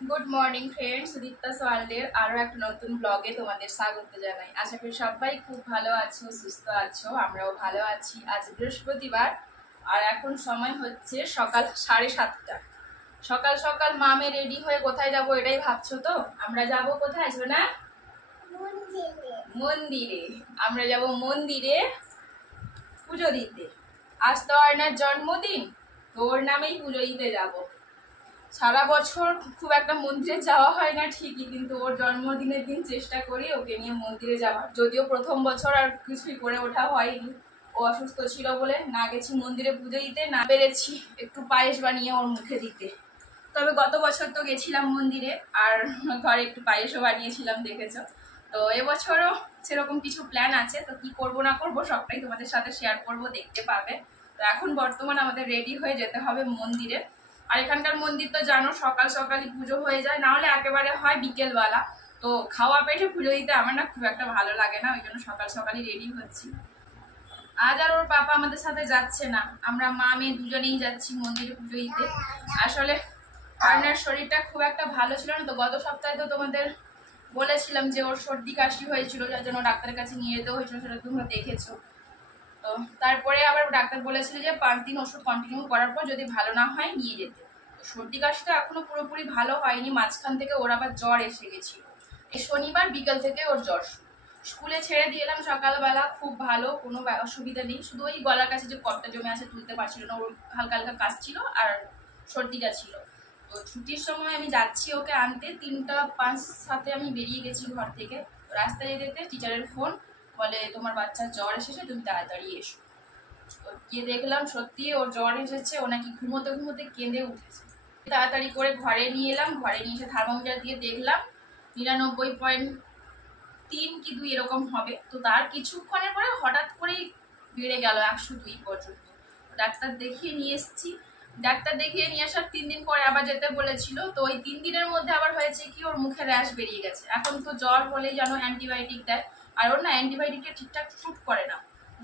Good morning friends, Sudipta সোয়ালদের আরও একটা নতুন ব্লগে তোমাদের স্বাগত জানাই। আশা করি সবাই খুব ভালো আছো, সুস্থ আছো। আমরাও ভালো আছি। আজ বৃহস্পতিবার আর এখন সময় হচ্ছে সকাল 7:30। সকাল সকাল মামে রেডি হয়ে কোথায় যাব এটাই ভাবছো তো? আমরা যাব কোথায় না? মন্দিরে। আমরা যাব মন্দিরে পুজো দিতে। আজ তো অর্ণার জন্মদিন, তো ওর নামেই পুজো দিতে যাবো। সারা বছর খুব একটা মন্দিরে যাওয়া হয় না ঠিকই, কিন্তু ওর জন্মদিনের দিন চেষ্টা করি ওকে নিয়ে মন্দিরে যাওয়ার। যদিও প্রথম বছর আর কিছুই করে ওঠা হয়নি, ও অসুস্থ ছিল বলে না গেছি মন্দিরে পুজো দিতে, না পেরেছি একটু পায়েস বানিয়ে ওর মুখে দিতে। তবে গত বছর তো গেছিলাম মন্দিরে, আর ঘরে একটু পায়েসও বানিয়েছিলাম, দেখেছো। তো এবছরও সেরকম কিছু প্ল্যান আছে, তো কি করব না করব সবটাই তোমাদের সাথে শেয়ার করব, দেখতে পাবে। তো এখন বর্তমান আমাদের রেডি হয়ে যেতে হবে মন্দিরে। আর এখানকার মন্দির তো জানো সকাল সকালই পুজো হয়ে যায়, না হলে একেবারে হয় বিকেলবেলা। তো খাওয়া পেটে পুজো দিতে আমার না খুব একটা ভালো লাগে না, ওই জন্য সকাল সকালই রেডি হচ্ছি। আজ আর ওর পাপা আমাদের সাথে যাচ্ছে না, আমরা মা মেয়ে দুজনেই যাচ্ছি মন্দিরে পুজো দিতে। আসলে আর্নার শরীরটা খুব একটা ভালো ছিল না, তো গত সপ্তাহে তো তোমাদের বলেছিলাম যে ওর সর্দি কাশি হয়েছিল, যার জন্য ডাক্তারের কাছে নিয়ে যেতে হয়েছিল, সেটা তোমরা দেখেছো। তো তারপরে আবার ডাক্তার বলেছিল যে 5 দিন ওষুধ কন্টিনিউ করার পর যদি ভালো না হয় নিয়ে যেতে। তো সর্দি কাশিটা এখনো পুরোপুরি ভালো হয়নি, মাঝখান থেকে ওর আবার জ্বর এসে গেছিল। এই শনিবার বিকাল থেকে ওর জ্বর। স্কুলে ছেড়ে দিয়ে এলাম সকালবেলা, খুব ভালো, কোনো অসুবিধা নেই। শুধু ওই গলার কাছে যে কপটা জমে আছে তুলতে পারছিল না, ওর হালকা হালকা কাশ ছিল আর সর্দিটা ছিল। তো ছুটির সময় আমি যাচ্ছি ওকে আনতে, 3:05 আমি বেরিয়ে গেছি ঘর থেকে। রাস্তায় যেতে টিচারের ফোন, বলে তোমার বাচ্চার জ্বর এসেছে, তুমি তাড়াতাড়ি এসো। তো গিয়ে দেখলাম সত্যি ওর জ্বর এসেছে, ও নাকি ঘুমোতে ঘুমোতে কেঁদে উঠেছে। তাড়াতাড়ি করে ঘরে নিয়ে এলাম, ঘরে নিয়ে এসে থার্মোমিটার দিয়ে দেখলাম 99.3 কি 2 এরকম হবে। তো তার কিছুক্ষণের পরে হঠাৎ করেই বেড়ে গেল 102 পর্যন্ত। ডাক্তার দেখিয়ে নিয়ে এসেছি। ডাক্তার দেখিয়ে নিয়ে আসার 3 দিন পরে আবার যেতে বলেছিল। তো ওই 3 দিনের মধ্যে আবার হয়েছে কি, ওর মুখে র্যাশ বেরিয়ে গেছে। এখন তো জ্বর হলেই যেন অ্যান্টিবায়োটিক দেয়, আর ওর না অ্যান্টিবায়োটিকটা ঠিকঠাক শ্যুট করে না।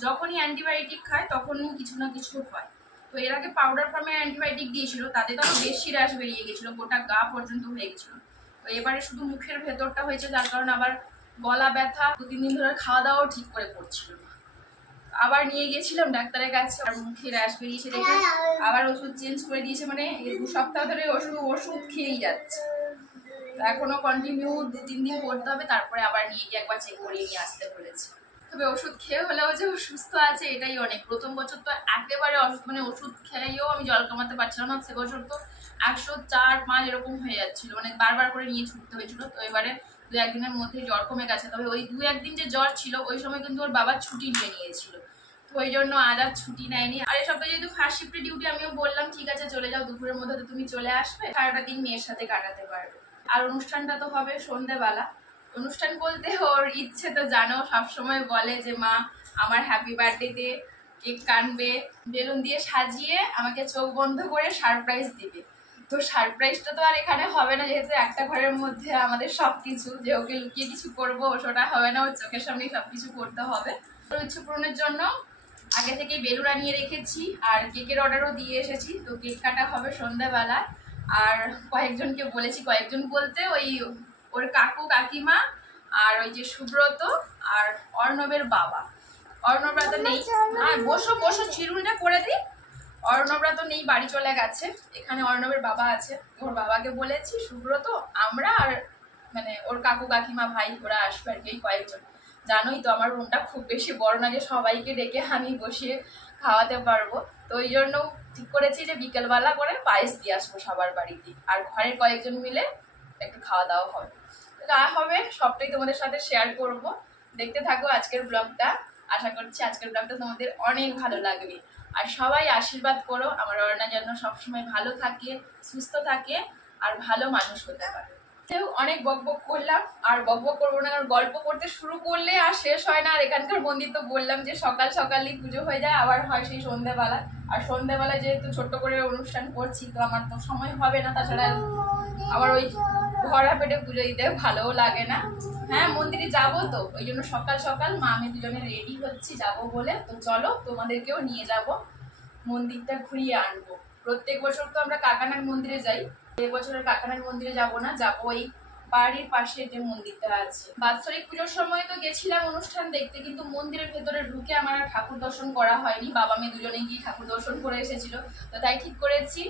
যখনই অ্যান্টিবায়োটিক খায় তখনই কিছু না কিছু হয়। তো এর আগে পাউডার ফর্মের অ্যান্টিবায়োটিক দিয়েছিল, তাতে তো আরো বেশি র্যাশ বেরিয়ে গেছিলো, গোটা গা পর্যন্ত হয়ে গেছিলো। তো এবারে শুধু মুখের ভেতরটা হয়েছে, যার কারণে আবার গলা ব্যথা, 2-3 দিন ধরে খাওয়া দাওয়াও ঠিক করে করছিল না। আবার নিয়ে গেছিলাম ডাক্তারের কাছে, আর মুখে র্যাশ বেরিয়েছে দেখে আবার ওষুধ চেঞ্জ করে দিয়েছে। মানে 2 সপ্তাহ ধরে ওষুধ খেয়েই যাচ্ছে। এখনো কন্টিনিউ 2-3 দিন করতে হবে, তারপরে আবার নিয়ে গিয়ে একবার চেক করিয়ে নিয়ে আসতে বলেছে। তবে ওষুধ খেয়ে হলেও যে ও সুস্থ আছে এটাই অনেক। প্রথম বছর তো একেবারে অসুস্থ, মানে ওষুধ খেয়েও আমি জল কমাতে পারছিলাম না। সে বছর তো 104-5 এরকম হয়ে যাচ্ছিল, মানে বারবার করে নিয়ে ছুটতে হয়েছিল। তো এবারে 2-1 দিনের মধ্যে জ্বর কমে গেছে। তবে ওই 2-1 দিন যে জ্বর ছিল ওই সময় কিন্তু ওর বাবা ছুটি নিয়ে নিয়েছিল, তো ওই জন্য আজ আর ছুটি নেয়নি। আর এই সপ্তাহে যেহেতু ফার্স্ট শিফটে ডিউটি, আমিও বললাম ঠিক আছে চলে যাও, দুপুরের মধ্যে তো তুমি চলে আসবে, সারাটা দিন মেয়ের সাথে কাটাতে পারবে। আর অনুষ্ঠানটা তো হবে সন্ধ্যেবেলা। অনুষ্ঠান বলতে ওর ইচ্ছে তো জানো, সবসময় বলে যে মা আমার হ্যাপি বার্থডেতে কেক কাটবে, বেলুন দিয়ে সাজিয়ে আমাকে চোখ বন্ধ করে সারপ্রাইজ দিবে। তো সারপ্রাইজটা তো আর এখানে হবে না, যেহেতু একটা ঘরের মধ্যে আমাদের সবকিছু, যে ওকে লুকিয়ে কিছু করবো সেটা হবে না, ওর চোখের সামনেই সবকিছু করতে হবে। ওর ইচ্ছে পূরণের জন্য আগে থেকে বেলুন আনিয়ে রেখেছি, আর কেকের অর্ডারও দিয়ে এসেছি। তো কেক কাটা হবে সন্ধ্যাবেলা। আর কয়েকজনকে বলেছি, কয়েকজন বলতে ওই ওর কাকু কাকিমা, আর ওই যে সুব্রত আর অর্ণবের বাবা। অর্ণবরা তো নেই। হ্যাঁ বসো বসো, চিরুনিটা করে দিই। অর্ণবরা তো নেই, বাড়ি চলে গেছে। এখানে অর্ণবের বাবা আছে, ওর বাবাকে বলেছি, সুব্রত, আমরা আর মানে ওর কাকু কাকিমা ভাই, ওরা আসবে আর কি, কয়েকজন। জানোই তো আমার রুমটা খুব বেশি বড় না যে সবাইকে ডেকে আমি বসিয়ে খাওয়াতে পারবো। তো ওই জন্য ঠিক করেছি যে বিকেলবেলা করে পায়েস দিয়ে আসবো সবার বাড়িতে, আর ঘরের কয়েকজন মিলে একটু খাওয়া দাওয়া হবে। যা হবে সবটাই তোমাদের সাথে শেয়ার করব, দেখতে থাকো আজকের ব্লগটা। আশা করছি আজকের ব্লগটা তোমাদের অনেক ভালো লাগবে। আর সবাই আশীর্বাদ করো আমার অর্ণা যেন সবসময় ভালো থাকে, সুস্থ থাকে, আর ভালো মানুষ হতে পারে। অনেক বকবক করলাম, আর বকবক করবো না, কারণ গল্প করতে শুরু করলে আর শেষ হয় না। আর এখানকার মন্দির তো বললাম যে সকাল সকালই পুজো হয়ে যায়, আবার হয় সেই সন্ধ্যেবেলা। আর সন্ধ্যেবেলায় যেহেতু ছোট্ট করে অনুষ্ঠান করছি, তো আমার তো সময় হবে না। তাছাড়া আবার ওই ভরা পেটে পুজো দিতে ভালোও লাগে না। হ্যাঁ মন্দিরে যাবো, তো ওই জন্য সকাল সকাল মা আমি দুজনে রেডি হচ্ছি যাবো বলে। তো চলো তোমাদেরকেও নিয়ে যাব, মন্দিরটা ঘুরিয়ে আনবো। প্রত্যেক বছর তো আমরা কাকানার মন্দিরে যাই, এবছরের কাকানার মন্দিরে যাব না, যাবো ওই বাড়ির পাশে যে মন্দিরটা আছে। বাৎসরিক পুজোর সময় তো গেছিলাম অনুষ্ঠান দেখতে, কিন্তু মন্দিরের ভেতরে ঢুকে আমার আর ঠাকুর দর্শন করা হয়নি। বাবা মেয়ে দুজনে গিয়ে ঠাকুর দর্শন করে এসেছিল, তো তাই ঠিক করেছি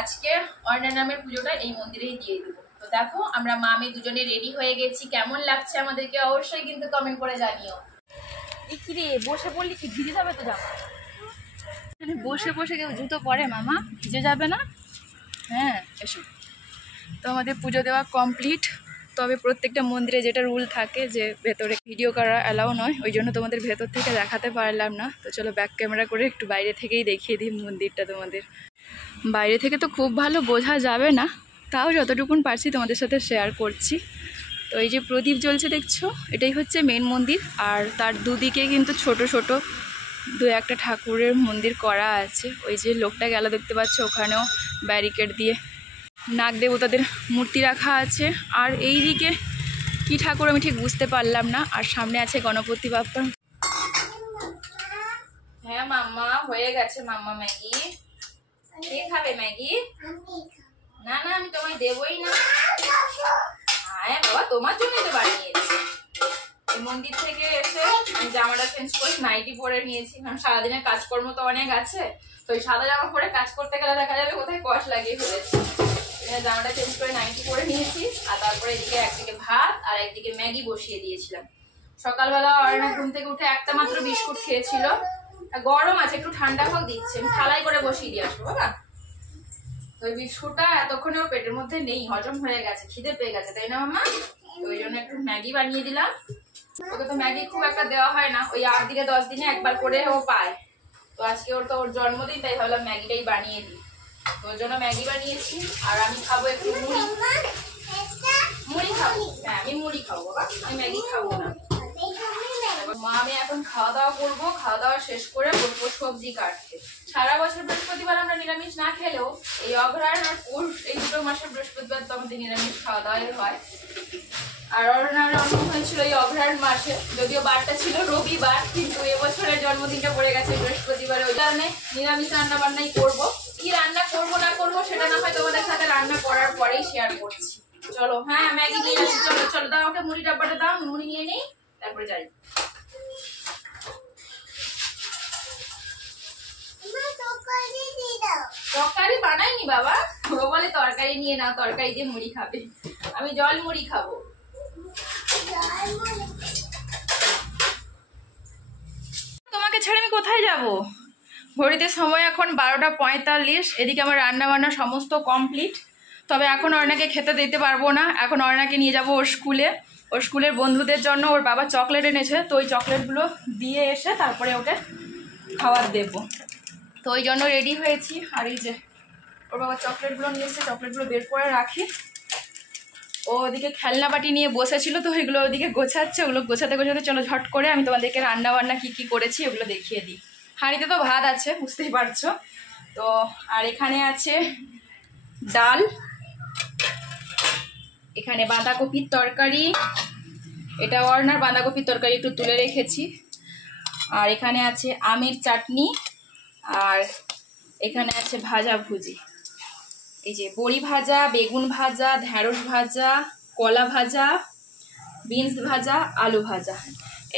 আজকে অর্ণা নামের পুজোটা এই মন্দিরেই দিয়ে দেবো। তো দেখো আমরা মা মেয়ে দুজনে রেডি হয়ে গেছি, কেমন লাগছে আমাদেরকে অবশ্যই কিন্তু কমেন্ট করে জানিও। কি রে বসে পড়লি কি ভিজে যাবে তো জামা? বসে বসে কেউ জুতো পরে মামা, ভিজে যাবে না? হ্যাঁ এসো। তো আমাদের পুজো দেওয়া কমপ্লিট, তবে প্রত্যেকটা মন্দিরে যেটা রুল থাকে যে ভেতরে ভিডিও করা অ্যালাউ নয়, ওই জন্য তোমাদের ভেতর থেকে দেখাতে পারলাম না। তো চলো ব্যাক ক্যামেরা করে একটু বাইরে থেকেই দেখিয়ে দিই মন্দিরটা তোমাদের। বাইরে থেকে তো খুব ভালো বোঝা যাবে না, তাও যতটুকুন পারছি তোমাদের সাথে শেয়ার করছি। তো এই যে প্রদীপ জ্বলছে দেখছো, এটাই হচ্ছে মেন মন্দির, আর তার দুদিকে কিন্তু ছোট ছোট দু একটা ঠাকুরের মন্দির করা আছে। ওই যে লোকটা গেল দেখতে পাচ্ছ, ওখানেও ব্যারিকেড দিয়ে নাগ দেবতাদের মূর্তি রাখা আছে। আর এই দিকে কি ঠাকুর আমি ঠিক বুঝতে পারলাম না। আর সামনে আছে গণপতি বাপ্পা। হ্যাঁ মাম্মা হয়ে গেছে মাম্মা ম্যাগি। কে খাবে ম্যাগি? না না আমি তোমায় দেবই না। হ্যাঁ বাবা তোমার জন্যই তো বানিয়েছি। এই মন্দির থেকে এসে আমি জামাটা চেঞ্জ করে নাইটি পরে নিয়েছি, কারণ সারাদিনের কাজকর্ম তো অনেক আছে। তো ওই সাদা জামা পরে কাজ করতে গেলে দেখা যাবে কোথায় কষ লাগিয়ে ফেলেছি। জামাটা চেঞ্জ করে নাইটি পরে নিয়েছি, আর তারপরে এদিকে একদিকে ভাত আর একদিকে ম্যাগি বসিয়ে দিয়েছিলাম। সকালবেলা অর্ণা ঘুম থেকে উঠে একটা মাত্র বিস্কুট খেয়েছিল। গরম আছে, একটু ঠান্ডা হোক দিচ্ছে, আমি থালাই করে বসিয়ে দিয়ে আসবো বাবা। তো ওই বিস্কুটটা এতক্ষণে ওর পেটের মধ্যে নেই, হজম হয়ে গেছে, খিদে পেয়ে গেছে, তাই না মামা? ওই জন্য একটু ম্যাগি বানিয়ে দিলাম। ওকে তো ম্যাগি খুব একটা দেওয়া হয় না, ওই 8 দিনে 10 দিনে একবার করে ও পায়। তো আজকে ওর তো ওর জন্মদিন, তাই ভাবলাম ম্যাগিটাই বানিয়ে দিই। তো ওর জন্য ম্যাগি বানিয়েছি। আর আমি খাবো একটু মুড়ি। মুড়ি খাবো? হ্যাঁ আমি মুড়ি খাবো বাবা, আমি ম্যাগি খাবো না। মা আমি এখন খাওয়া দাওয়া করবো, খাওয়া দাওয়া শেষ করে বসবো সবজি কাটতে। সারা বছর বৃহস্পতিবার আমরা নিরামিষ না খেলেও এই অঘ্রায়ণ আর পৌষ এই দুটো মাসের বৃহস্পতিবার তো আমাদের নিরামিষ খাওয়া দাওয়াই হয়। আর অর্ণার জন্ম হয়েছিল এই অঘ্রায়ণ মাসে, যদিও বারটা ছিল রবিবার, কিন্তু এবছরের জন্মদিনটা পড়ে গেছে বৃহস্পতিবারে, ওই কারণে নিরামিষ রান্না বান্নাই করবো। কি রান্না করবো না করবো সেটা না হয় তোমাদের সাথে রান্না করার পরেই শেয়ার করছি। চলো হ্যাঁ ম্যাগি নিয়ে যাচ্ছি, চলো চলো দাও আমাকে মুড়ি ডাব্বাটা দাও, মুড়ি নিয়ে নেই তারপরে যাই। তরকারি বানাইনি বাবা, ও বলে তরকারি নিয়ে নাও, তরকারি দিয়ে মুড়ি খাবে। আমি জল মুড়ি খাবো। তোমাকে ছেড়ে আমি কোথায় যাব? ঘড়িতে সময় এখন 12টা 45। এদিকে আমার রান্না বান্না সমস্ত কমপ্লিট। তবে এখন অর্ণাকে খেতে দিতে পারবো না, এখন অর্ণাকে নিয়ে যাব ওর স্কুলে। ওর স্কুলের বন্ধুদের জন্য ওর বাবা চকলেট এনেছে, তো ওই চকলেটগুলো দিয়ে এসে তারপরে ওকে খাবার দেবো। তো ওই জন্য রেডি হয়েছি। আর এই যে ওর বাবা চকলেটগুলো নিয়ে এসে, চকলেটগুলো বের করে রাখি। ও ওদিকে খেলনা বাটি নিয়ে বসেছিল, তো ওইগুলো ওদিকে গোছাচ্ছে। ওগুলো গোছাতে গোছাতে চলো ঝট করে আমি তোমাদেরকে রান্না বান্না কী করেছি ওগুলো দেখিয়ে দিই। হাঁড়িতে তো ভাত আছে বুঝতেই পারছো তো। আর এখানে আছে ডাল, এখানে বাঁধাকপির তরকারি, এটা অর্ণার বাঁধাকপির তরকারি একটু তুলে রেখেছি। আর এখানে আছে আমের চাটনি, আর এখানে আছে ভাজা ভুজি। এই যে বড়ি ভাজা, বেগুন ভাজা, ঢেঁড়স ভাজা, কলা ভাজা, বিনস ভাজা, আলু ভাজা।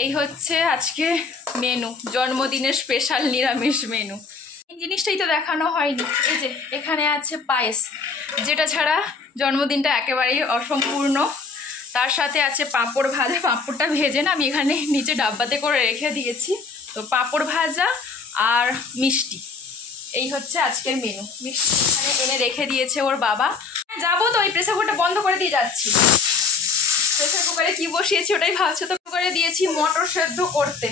এই হচ্ছে আজকে মেনু, জন্মদিনের স্পেশাল নিরামিষ মেনু। এই জিনিসটাই তো দেখানো হয়নি, এই যে এখানে আছে পায়েস, যেটা ছাড়া জন্মদিনটা একেবারেই অসম্পূর্ণ। তার সাথে আছে পাঁপড় ভাজা, পাঁপড়টা ভেজে না আমি এখানে নিচে ডাব্বাতে করে রেখে দিয়েছি। তো পাঁপড় ভাজা আর মিষ্টি, এই হচ্ছে আজকের মেনু। মিষ্টি এখানে এনে রেখে দিয়েছে ওর বাবা। যাবো তো ওই প্রেসার কুকারটা বন্ধ করে দিয়ে যাচ্ছি। প্রেসার কুকারে কি বসিয়েছি ওটাই ভাবছো তো। কুকারে দিয়েছি মটর সেদ্ধ করতে।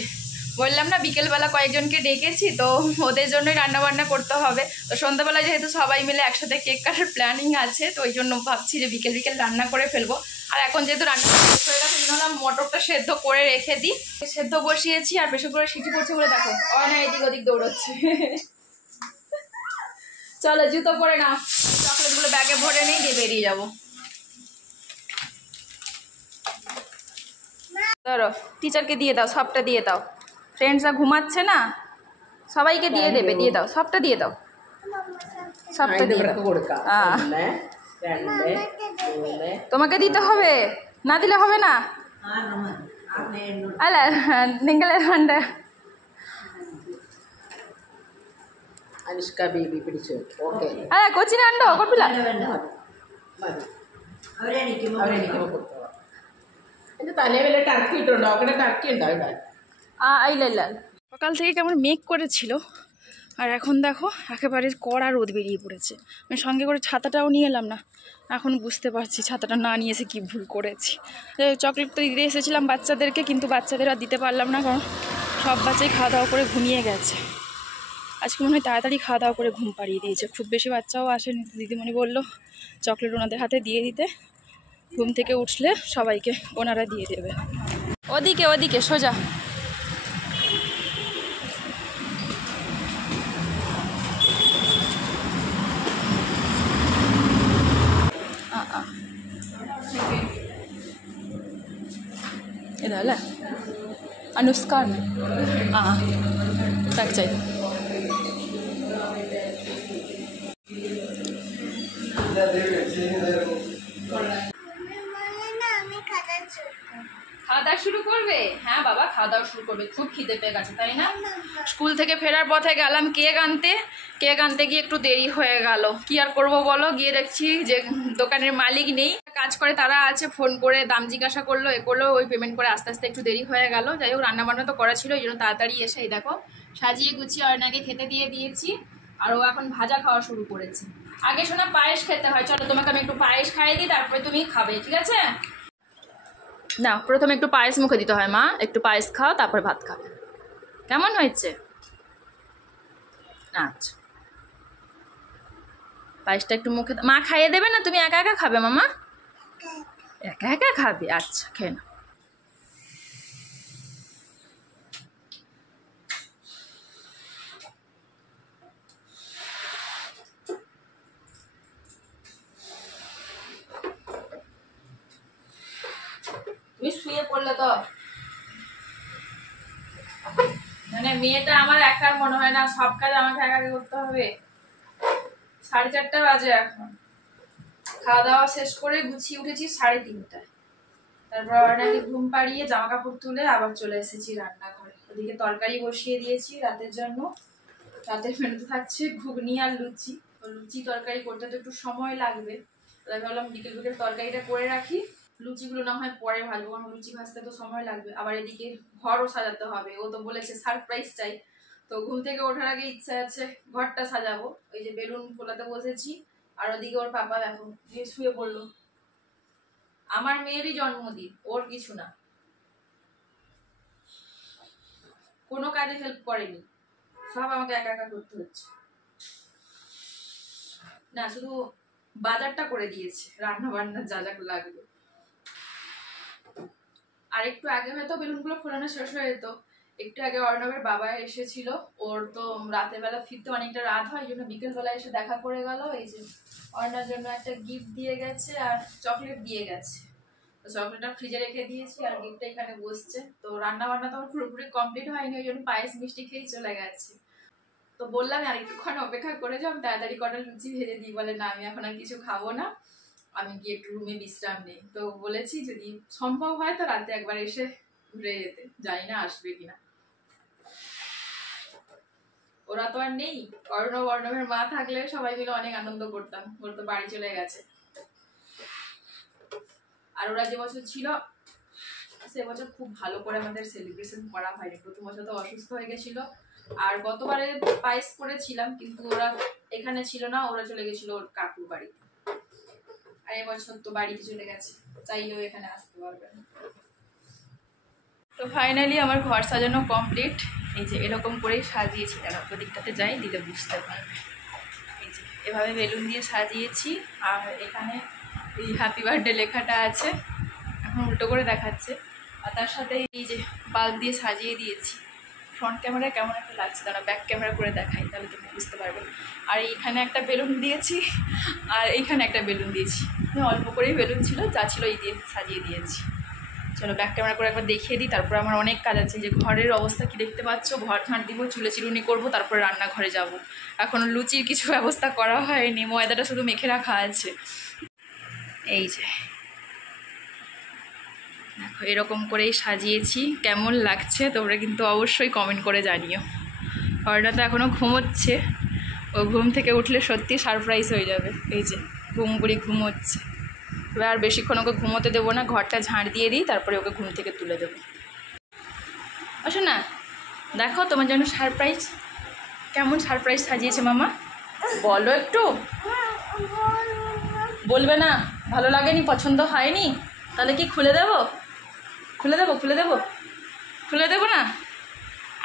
বললাম না বিকেলবেলা কয়েকজনকে ডেকেছি, তো ওদের জন্যই রান্নাবান্না করতে হবে। তো সন্ধ্যাবেলা যেহেতু সবাই মিলে একসাথে কেক কাটার প্ল্যানিং আছে, তো ওই জন্য ভাবছি যে বিকেল বিকেল রান্না করে ফেলবো। আর এখন যেহেতু রান্না হয়ে গেছে, সেই জন্য মটরটা সেদ্ধ করে রেখে দিই। সেদ্ধ বসিয়েছি আর প্রেসার কুকারে সিটি পড়ছে বলে দেখো অনেক এদিক ওদিক দৌড়চ্ছে। চলো জুতো পরে নাও, চকলেটগুলো ব্যাগে ভরে নিয়ে দিয়ে বেরিয়ে যাবো। ধরো টিচারকে দিয়ে দাও, সবটা দিয়ে দাও। ফ্রেন্ডসরা ঘুমাচ্ছে না, সবাইকে দিয়ে দেবে, দিয়ে দাও, সবটা দিয়ে দাও, সবটা দিয়ে দাও। তোমাকে দিতে হবে, না দিলে হবে না। അല്ല നിങ്ങൾ ഉണ്ട് അനുഷ്ക ബേബി പിടിച്ചു. ഓക്കെ അല്ല കൊച്ചിനെ ഉണ്ടോ കുഴപ്പമില്ല. എന്റെ തലേ വല്ല ടർക്കി ഇട്ടുണ്ടോ? അവിടെ ടർക്കി ഉണ്ടോ ഇവിടെ? ইല്ല ইല്ല সকাল থেকে কেমন মেঘ করেছিল, আর এখন দেখো একেবারে কড়া রোদ বেরিয়ে পড়েছে। আমি সঙ্গে করে ছাতাটাও নিয়ে এলাম না, এখন বুঝতে পারছি ছাতাটা না নিয়ে এসে কী ভুল করেছি। চকলেট তো দিতে এসেছিলাম বাচ্চাদেরকে, কিন্তু বাচ্চাদের আর দিতে পারলাম না, কারণ সব বাচ্চাই খাওয়া দাওয়া করে ঘুমিয়ে গেছে। আজকে মনে হয় তাড়াতাড়ি খাওয়া দাওয়া করে ঘুম পাড়িয়ে দিয়েছে, খুব বেশি বাচ্চাও আসেনি। দিদিমণি বললো চকলেট ওনাদের হাতে দিয়ে দিতে, ঘুম থেকে উঠলে সবাইকে ওনারা দিয়ে দেবে। ওদিকে ওদিকে সোজা। ഇതല്ലേ അനുസ്കാർ പാക്ക് ചെയ്തു. খাওয়া দাওয়া শুরু করবে? হ্যাঁ বাবা খাওয়া দাওয়া শুরু করবে, খুব খিদে পেয়ে গেছে তাই না? স্কুল থেকে ফেরার পথে গেলাম কেক আনতে গিয়ে একটু দেরি হয়ে গেল। কি আর করবো বলো, গিয়ে দেখছি যে দোকানের মালিক নেই, কাজ করে তারা আছে, ফোন করে দাম জিজ্ঞাসা করলো, ওই পেমেন্ট করে আস্তে আস্তে একটু দেরি হয়ে গেল। যাই হোক রান্নাবান্না তো করা ছিল, এই জন্য তাড়াতাড়ি এসে এই দেখো সাজিয়ে গুছিয়ে অর্ণাকে খেতে দিয়ে দিয়েছি, আর ও এখন ভাজা খাওয়া শুরু করেছে। আগে শোনা পায়েস খেতে হয়, চলো তোমাকে আমি একটু পায়েস খাইয়ে দিই, তারপরে তুমি খাবে, ঠিক আছে? না প্রথমে একটু পায়েস মুখে দিতে হয় মা, একটু পায়েস খাও তারপরে ভাত খাবে, কেমন হয়েছে? আচ্ছা পায়েসটা একটু মুখে মা খাইয়ে দেবে না, তুমি একা একা খাবে মামা? একা একা খাবে, আচ্ছা খেয়ে নাও। তুমি শুয়ে পড়লে তো, মানে মেয়েটা আমার একার মনে হয় না, সব কাজ আমাকে একা করতে হবে। 4:30 বাজে এখন, খাওয়া দাওয়া শেষ করে গুছিয়ে উঠেছি 3:30টায়, তারপর অর্ণাকে ঘুম পাড়িয়ে জামা কাপড় তুলে আবার চলে এসেছি রান্নাঘরে। ওদিকে তরকারি বসিয়ে দিয়েছি রাতের জন্য, রাতের মেনুতে থাকছে ঘুগনি আর লুচি। লুচি তরকারি করতে তো একটু সময় লাগবে, তাই ভাবলাম বিকেল তরকারিটা করে রাখি, লুচিগুলো না হয় পরে ভাজবো, কারণ লুচি ভাজতে তো সময় লাগবে। আবার এদিকে ঘরও সাজাতে হবে, ও তো বলেছে সারপ্রাইজ চাই, তো ঘুম থেকে ওঠার আগে ইচ্ছা আছে ঘরটা সাজাবো। ওই যে বেলুন ফোলাতে বসেছি, আর ওদিকে ওর পাপা দেখো যে শুয়ে পড়লো। আমার মেয়েরই জন্মদিন, ওর কিছু না, কোনো কাজে হেল্প করেনি, সব আমাকে একা একা করতে হচ্ছে। না শুধু বাজারটা করে দিয়েছে, রান্না বান্নার যা যা লাগবে। আর একটু আগে হয়তো বেলুনগুলো ফোলানো শেষ হয়ে যেত। একটু আগে অর্ণবের বাবা এসেছিল, ওর তো রাতের বেলা ফিরতে অনেকটা রাত হয়, এই জন্য বিকেল বেলা এসে দেখা করে গেল। এই যে অর্ণার জন্য একটা গিফট দিয়ে গেছে আর চকলেট দিয়ে গেছে, তো চকলেটটা ফ্রিজে রেখে দিয়েছি আর গিফটটা এখানে বসছে। তো রান্না বান্না তো আমার পুরোপুরি কমপ্লিট হয়নি, ওই জন্য পায়েস মিষ্টি খেয়েই চলে গেছে। তো বললাম আর একটুক্ষণ অপেক্ষা করে যাও, তাড়াতাড়ি কটা লুচি ভেজে দিই। বলে না আমি এখন আর কিছু খাবো না, আমি গিয়ে একটু রুমে বিশ্রাম নেই। তো বলেছি যদি সম্ভব হয় তো রাতে একবার এসে ঘুরে যেতে, জানি না আসবে কিনা। ওরা তো আর নেই, অর্ণবের মা থাকলে সবাই মিলে অনেক আনন্দ করতাম, ওর তো বাড়ি চলে গেছে। আর ওরা যে বছর ছিল সে বছর খুব ভালো করে আমাদের সেলিব্রেশন করা হয়নি, প্রথম বছর তো অসুস্থ হয়ে গেছিল, আর গতবারে পায়েস করেছিলাম কিন্তু ওরা এখানে ছিল না, ওরা চলে গেছিল ওর কাকুর বাড়িতে। আর এবছর তো বাড়িতে চলে গেছে, চাইলেও এখানে আসতে পারবে না। তো ফাইনালি আমার ঘর সাজানো কমপ্লিট। এই যে এরকম করেই সাজিয়েছি, তারা ওদিকটাতে যাই দিলে বুঝতে পারবে। এই যে এভাবে বেলুন দিয়ে সাজিয়েছি, আর এখানে এই হ্যাপি বার্থডে লেখাটা আছে, এখন উল্টো করে দেখাচ্ছে। আর তার সাথে এই যে বাল্ব দিয়ে সাজিয়ে দিয়েছি। ফ্রন্ট ক্যামেরায় কেমন একটা লাগছে, তারা ব্যাক ক্যামেরা করে দেখাই তাহলে তুমি বুঝতে পারবে। আর এইখানে একটা বেলুন দিয়েছি, আর এইখানে একটা বেলুন দিয়েছি, অল্প করেই বেলুন ছিল, যা ছিল এই দিয়ে সাজিয়ে দিয়েছি। চলো ব্যাক ক্যামেরা করে একবার দেখিয়ে দিই, তারপর আমার অনেক কাজ আছে। যে ঘরের অবস্থা কি দেখতে পাচ্ছ, ঘর ঝাঁট দিব, চুলে চিরুনি করবো, তারপরে রান্নাঘরে যাব। এখন লুচির কিছু ব্যবস্থা করা হয়নি, ময়দাটা শুধু মেখে রাখা আছে। এই যে দেখো এরকম করেই সাজিয়েছি, কেমন লাগছে তোমরা কিন্তু অবশ্যই কমেন্ট করে জানিও। অর্ণা তো এখনও ঘুমোচ্ছে, ও ঘুম থেকে উঠলে সত্যি সারপ্রাইজ হয়ে যাবে। এই যে ঘুম করে ঘুমোচ্ছে, এবার আর বেশিক্ষণ ওকে ঘুমোতে দেবো না, ঘরটা ঝাড় দিয়ে দিই, তারপরে ওকে ঘুম থেকে তুলে দেবো। আসো না, দেখো তোমার জন্য সারপ্রাইজ, কেমন সারপ্রাইজ সাজিয়েছে মামা, বলো একটু। বলবে না? ভালো লাগেনি, পছন্দ হয়নি? তাহলে কি খুলে দেবো? খুলে দেবো খুলে দেবো খুলে দেবো না?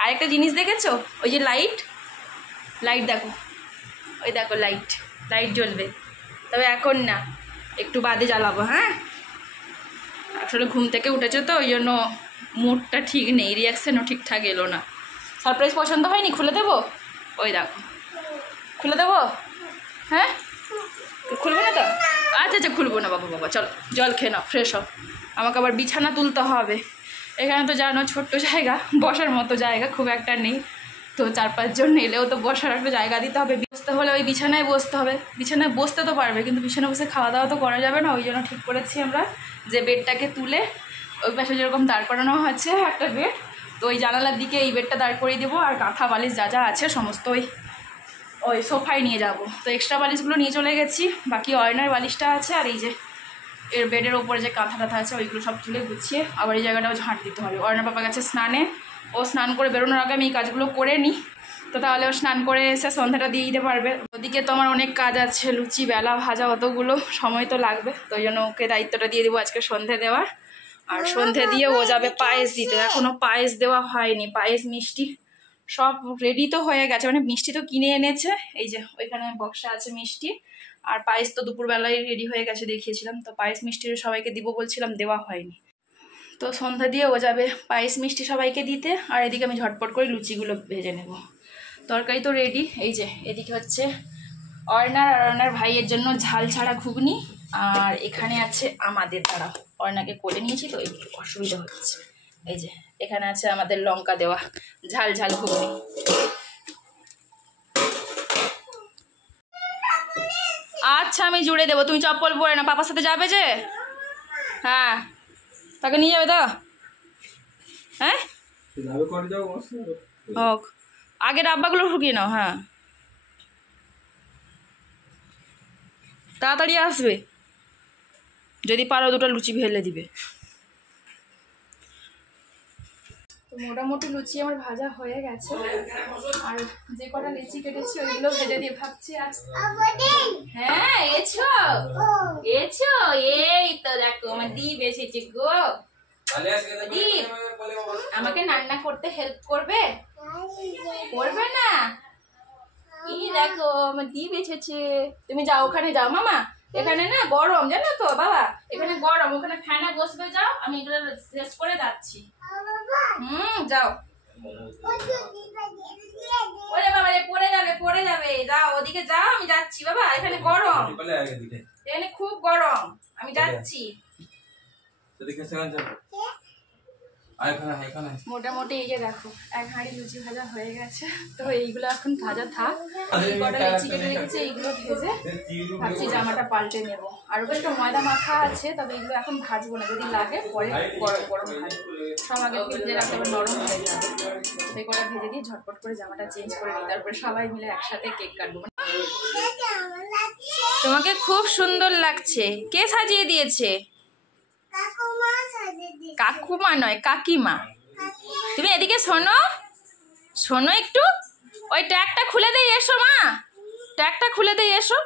আরেকটা জিনিস দেখেছো, ওই যে লাইট, লাইট দেখো, ওই দেখো লাইট, লাইট জ্বলবে, তবে এখন না, একটু বাদে জ্বালাবো। হ্যাঁ, আসলে ঘুম থেকে উঠেছে তো ওই জন্য মুডটা ঠিক নেই, রিয়াকশানও ঠিকঠাক এলো না। সারপ্রাইজ পছন্দ হয়নি? খুলে দেবো? ওই দেখো, খুলে দেবো? হ্যাঁ, খুলবো না তো? আচ্ছা আচ্ছা খুলবো না বাবা, বাবা চলো জল খেয়ে নাও, ফ্রেশ হও, আমাকে আবার বিছানা তুলতে হবে। এখানে তো জানো ছোট্ট জায়গা, বসার মতো জায়গা খুব একটা নেই, তো 4-5 জন এলেও তো বসার একটা জায়গা দিতে হবে, বসতে হলে ওই বিছানায় বসতে হবে। বিছানায় বসতে তো পারবে, কিন্তু বিছানায় বসে খাওয়া দাওয়া তো করা যাবে না, ওই জন্য ঠিক করেছি আমরা যে বেডটাকে তুলে ওই পাশে যেরকম দাঁড় করানো আছে একটা বেড, তো ওই জানালার দিকে এই বেডটা দাঁড় করিয়ে দেবো, আর কাঁথা বালিশ যা যা আছে সমস্ত ওই সোফায় নিয়ে যাব। তো এক্সট্রা বালিশগুলো নিয়ে চলে গেছি, বাকি অয়নার বালিশটা আছে, আর এই যে এর বেডের ওপরে যে কাঁথা টাথা আছে ওইগুলো সব তুলে গুছিয়ে আবার এই জায়গাটাও ঝাঁট দিতে হবে। অয়না পাপা গেছে স্নানে, ও স্নান করে বেরোনোর আগে আমি এই কাজগুলো করে নিই, তো তাহলে ও স্নান করে এসে সন্ধ্যাটা দিয়ে দিতে পারবে। ওদিকে তো আমার অনেক কাজ আছে, লুচি বেলা ভাজা, অতগুলো সময় তো লাগবে, তো ওই জন্য ওকে দায়িত্বটা দিয়ে দেবো আজকে সন্ধে দেওয়ার। আর সন্ধে দিয়ে ও যাবে পায়েস দিতে, এখনও পায়েস দেওয়া হয়নি, পায়েস মিষ্টি সব রেডি তো হয়ে গেছে, মানে মিষ্টি তো কিনে এনেছে, এই যে ওইখানে বক্সে আছে মিষ্টি, আর পায়েস তো দুপুরবেলায় রেডি হয়ে গেছে দেখিয়েছিলাম, তো পায়েস মিষ্টি সবাইকে দিব বলছিলাম, দেওয়া হয়নি। তো সন্ধ্যা দিয়ে ও যাবে পায়েস মিষ্টি সবাইকে দিতে, আর এদিকে আমি ঝটপট করে লুচিগুলো ভেজে নেব। তরকারি তো রেডি, এই যে এদিকে হচ্ছে অর্ণার আর অর্ণার ভাইয়ের জন্য ঝাল ছাড়া ঘুগনি, আর এখানে আছে আমাদের, দ্বারা অর্ণাকে কোলে নিয়েছি তো একটু অসুবিধা হচ্ছে, এই যে এখানে আছে আমাদের লঙ্কা দেওয়া ঝাল ঝাল ঘুগনি। আচ্ছা আমি জুড়ে দেবো, তুমি চপ্পল পরে না, পাপার সাথে যাবে যে? হ্যাঁ, তাকে নিয়ে যাবে তো? হ্যাঁ হোক, আগে ডাব্বাগুলো ঢুকিয়ে নাও। হ্যাঁ তাড়াতাড়ি আসবে, যদি পারো 2টা লুচি ভেলে দিবে। তো মোটামুটি লুচি আমার ভাজা হয়ে গেছে, আর যে কটা লিচি কেটেছি ওইগুলো ভেজে দিয়ে ভাবছি। আর হ্যাঁ এছো এছো, এই তো দেখো আমার দীপ এসেছে গো। দীপ আমাকে রান্না করতে হেল্প করবে? করবে না? এই দেখো আমার দীপ এসেছে, তুমি যাও ওখানে যাও মামা, এখানে না গরম জানো তো বাবা, এখানে গরম, ওখানে ফ্যানে বসবে, যাও আমি এগুলো শেষ করে যাচ্ছি। যাও। ওরে বাবা পড়ে যাবে পড়ে যাবে, যাও ওদিকে যাও, আমি যাচ্ছি বাবা, এখানে গরম, এখানে খুব গরম, আমি যাচ্ছি। মোটামুটি এই যে দেখো 1 হাঁড়ি লুচি ভাজা হয়ে গেছে, তো এইগুলো এখন ভাজা থাক, এই কটা লুচি কেটে রেখেছে এইগুলো ভেজে ভাবছি জামাটা পাল্টে নেবো। আর ওপরে একটা ময়দা মাখা আছে, তবে এগুলো এখন ভাজবো না, যদি লাগে পরে গরম গরম ভাজবো, সব আগে ভেজে রাখলে আবার নরম হয়ে যাবে। এই কটা ভেজে দিয়ে ঝটপট করে জামাটা চেঞ্জ করে নিই, তারপরে সবাই মিলে একসাথে কেক কাটবো। তোমাকে খুব সুন্দর লাগছে, কে সাজিয়ে দিয়েছে? কাকুমা নয় কাকিমা। তুমি এদিকে শোনো, শোনো একটু, ওই ট্যাগটা খুলে দেই, এসো মা, ট্যাগটা খুলে দেই, এসো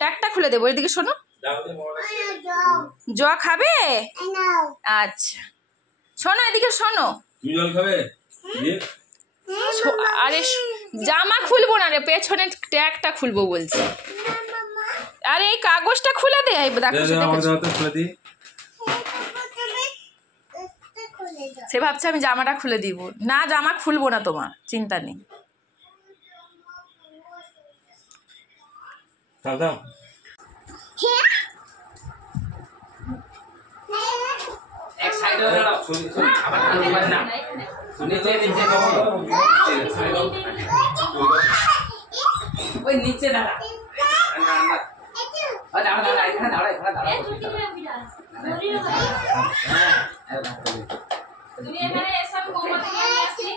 ট্যাগটা খুলে দেবো, এদিকে শোনো। জল খাবে? আচ্ছা শোনো এদিকে শোনো, আরে জামা খুলবো না রে, পেছনে ট্যাগটা খুলবো বলছি। আরে এই কাগজটা খুলে দে, দেখো সে ভাবছে আমি জামাটা খুলে দিব, না জামা খুলবো না, তোমার চিন্তা নেই। ওই নিচে দাঁড়া, তুমি এখানে এসে আমি মোমবাতি নিয়ে আসি।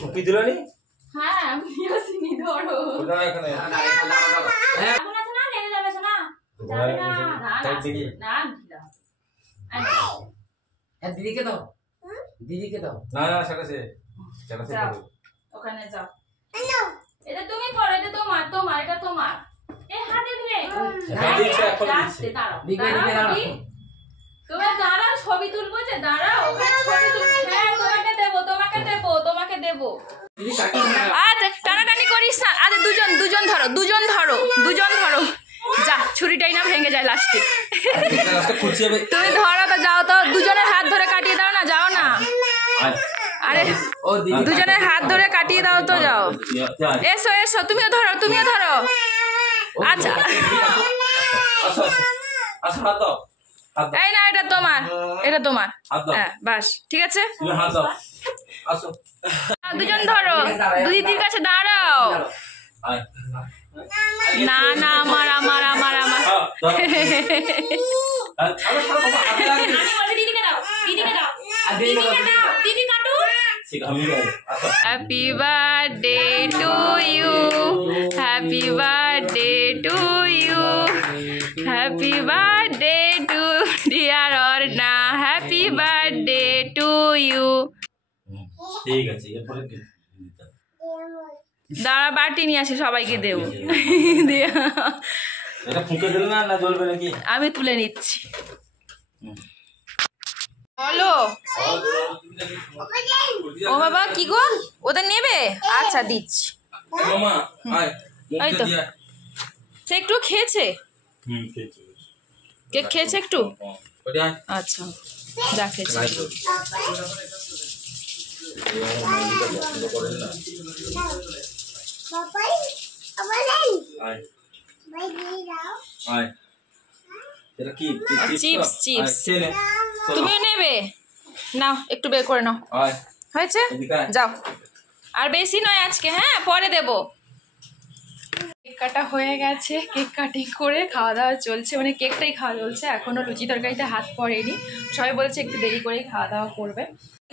টুপি দিল নি? হ্যাঁ আমি আসিনি ধরো দিদিকে দাও, দিদিকে দাও। না না সেটা সে ওখানে যাও। এটা তুমি করো, এটা তোমার, তোমার এটা তোমার। এই হাতে দিলে তোমার দাঁড়াও, ছবি তুলবো যে দাঁড়াও, ওখানে ছবি তুলবো। হ্যাঁ তোমাকে দেবো, তোমাকে দেবো, তোমাকে দেবো। আচ্ছা টানাটানি করিস না। আচ্ছা দুজন দুজন ধরো, দুজন ধরো, দুজন ধরো। যা ছুরিটাই না ভেঙে যায় লাস্টে। তুমি ধরো তো, যাও তো, দুজনের হাত ধরে কাটিয়ে দাও না, যাও না। আরে দুজনের হাত ধরে কাটিয়ে দাও তো, যাও। এসো এসো, তুমিও ধরো, তুমিও ধরো। আচ্ছা এই না, এটা তোমার, এটা তোমার। হ্যাঁ বাস ঠিক আছে, দুজন ধরো, দিদির কাছে দাঁড়াও। না না আমার আমার আমার আমার দিদিকে দাও, দিদিকে দাও, দিদিকে দাও, দিদি কাটু। Happy birthday to you, happy birthday to you, happy birthday to dear Arna, happy birthday to you. ঠিক আছে, এরপরে দাঁড়া বাটি নিয়ে আসি, সবাইকে দেবো। এটা ফুঁকে দিল না, না জ্বলবে নাকি? আমি তুলে নিচ্ছি। বলো ও বাবা, কি গো ওদের নেবে? আচ্ছা দিচ্ছি। এই তো সে একটু খেয়েছে, কেক খেয়েছে একটু। আচ্ছা যা খেয়েছে। চিপস চিপস তুমিও নেবে? নাও একটু বের করে নাও। হয়েছে, যাও। আর বেশি নয় আজকে, হ্যাঁ পরে দেবো। কেক কাটা হয়ে গেছে, কেক কাটিং করে খাওয়া দাওয়া চলছে, মানে কেকটাই খাওয়া চলছে, এখনো লুচি তরকারিতে হাত পড়েনি। সবাই বলছে একটু দেরি করেই খাওয়া দাওয়া করবে,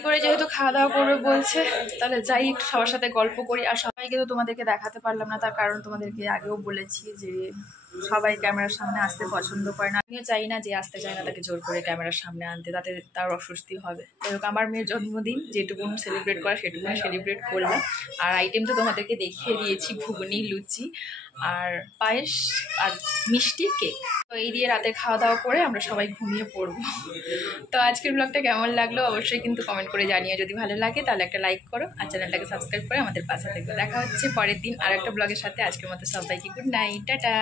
করে যেহেতু খাওয়া দাওয়া করবে বলছে, তাহলে যাই একটু সবার সাথে গল্প করি। আর সবাইকে তো তোমাদেরকে দেখাতে পারলাম না, তার কারণ তোমাদেরকে আগেও বলেছি যে সবাই ক্যামেরার সামনে আসতে পছন্দ করে না। আমিও চাই না যে আসতে চায় না তাকে জোর করে ক্যামেরার সামনে আনতে, তাতে তার অস্বস্তি হবে। এরকম আমার মেয়ের জন্মদিন যেটুকুন সেলিব্রেট করা সেটুকুন সেলিব্রেট করলাম। আর আইটেম তো তোমাদেরকে দেখিয়ে দিয়েছি, ঘুগনি, লুচি আর পায়েস আর মিষ্টি, কেক। তো এই দিয়ে রাতে খাওয়া দাওয়া করে আমরা সবাই ঘুমিয়ে পড়বো। তো আজকের ব্লগটা কেমন লাগলো অবশ্যই কিন্তু কমেন্ট করে জানিও। যদি ভালো লাগে তাহলে একটা লাইক করো আর চ্যানেলটাকে সাবস্ক্রাইব করে আমাদের পাশে থাকবে। দেখা হচ্ছে পরের দিন আর একটা ব্লগের সাথে। আজকের মতো সবাইকে গুড নাইট, টাটা।